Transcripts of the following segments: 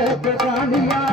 காக்க பிராணியா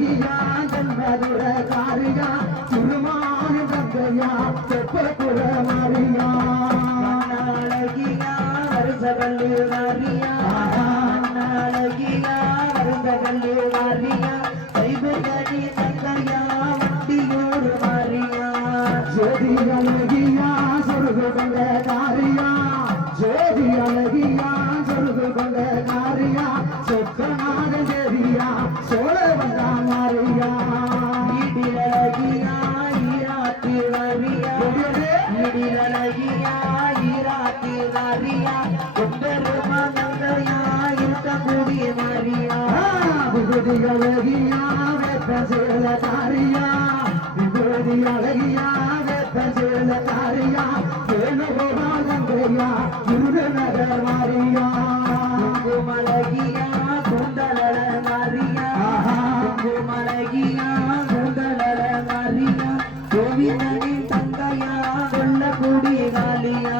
மதியா மதுர காரியா திருமான தந்தையா செப்பகுர மாறியா. அழகியா வருசவல்லி மாறியா அழகியா வருசவல்லி மாறியா விபூதி அழகியா வேப்ப சேல தாரியா விபூதி அழகியா வேப்ப சேல தாரியா வேணுகோபாலங்கையா குருநகர் மாரியா குமலகியா குந்தள மாரியா குமலகியா குந்தள மாரியா கோவிந்தனின் தந்தையா சொல்லக்குடி காலியா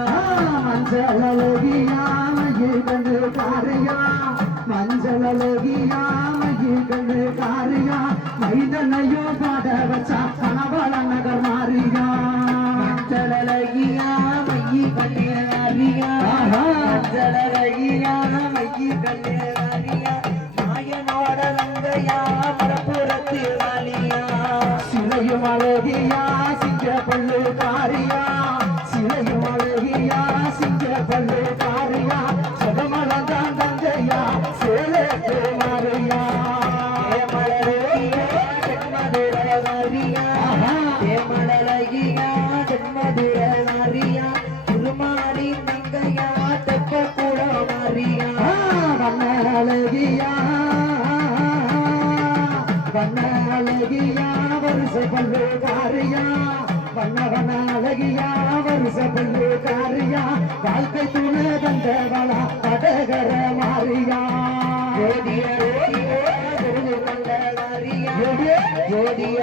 மஞ்சள் அழகியா இருந்து பாரியா காரியா மஞ்சள் காரியா மைதனையோ பாட வச்சா கணவள நகர் மாறியா மஞ்சளழகியா மையி கண்ணேரியா மஞ்சளழகியா மையி கண்ணேரியா மாயனோட ரங்கையா வாலியா சிலையும் அழகியா சிங்க பள்ளு காரியா. சிலையும் அழகியா சிங்க பள்ளு காரியா. வருஷ பல்லு காரியா வண்ண வண்ண அழகியா வருஷ பல்லு காரியா வாழ்க்கை துணை தந்தவளா படகர மாறியா. ஜோதி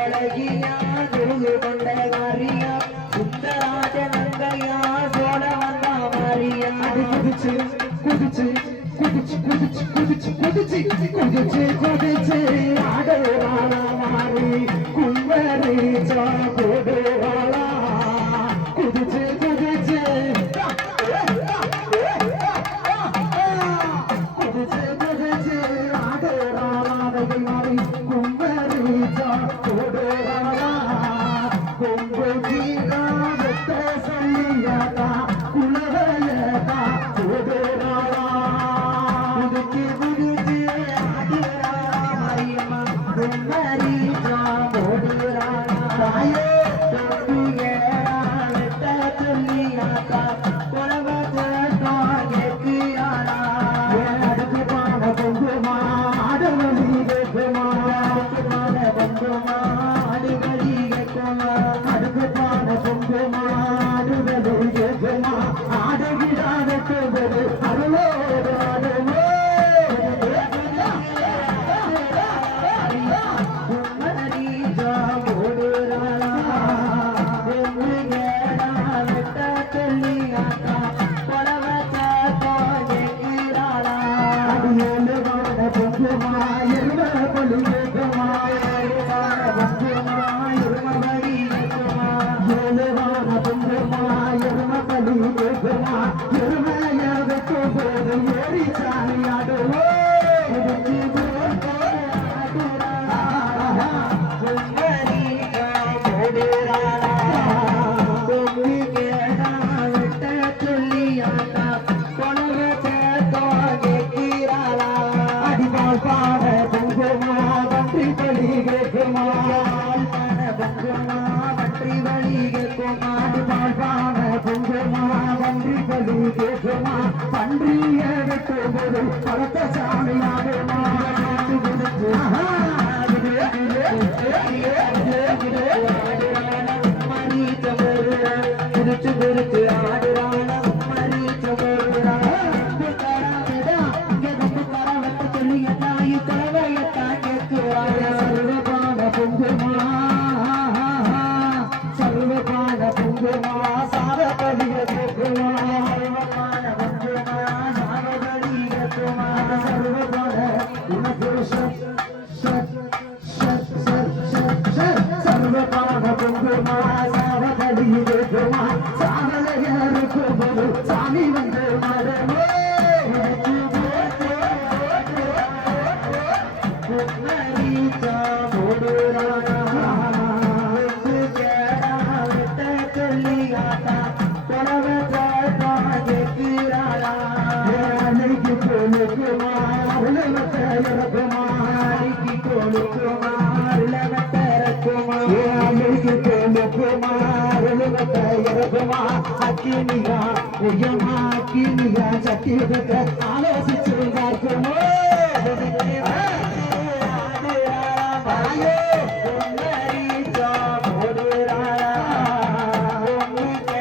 அழகியா துருகு கொண்ட காரியா. சுந்தராஜ நங்கையா சோழ வந்தா மாரியா குதிச்சு குதிச்சு குதிச்சு குதிச்சு குதிச்சு குதிச்சு குதிச்சு குதிச்சு. காணப்படுது ராஜமா பற்றி வழி கேட்குமா வாழ்வான பொங்குமா ஆக்கினியா உயமாக்கினியா சத்தியத்தை ஆலோசிச்சு பார்க்கணும்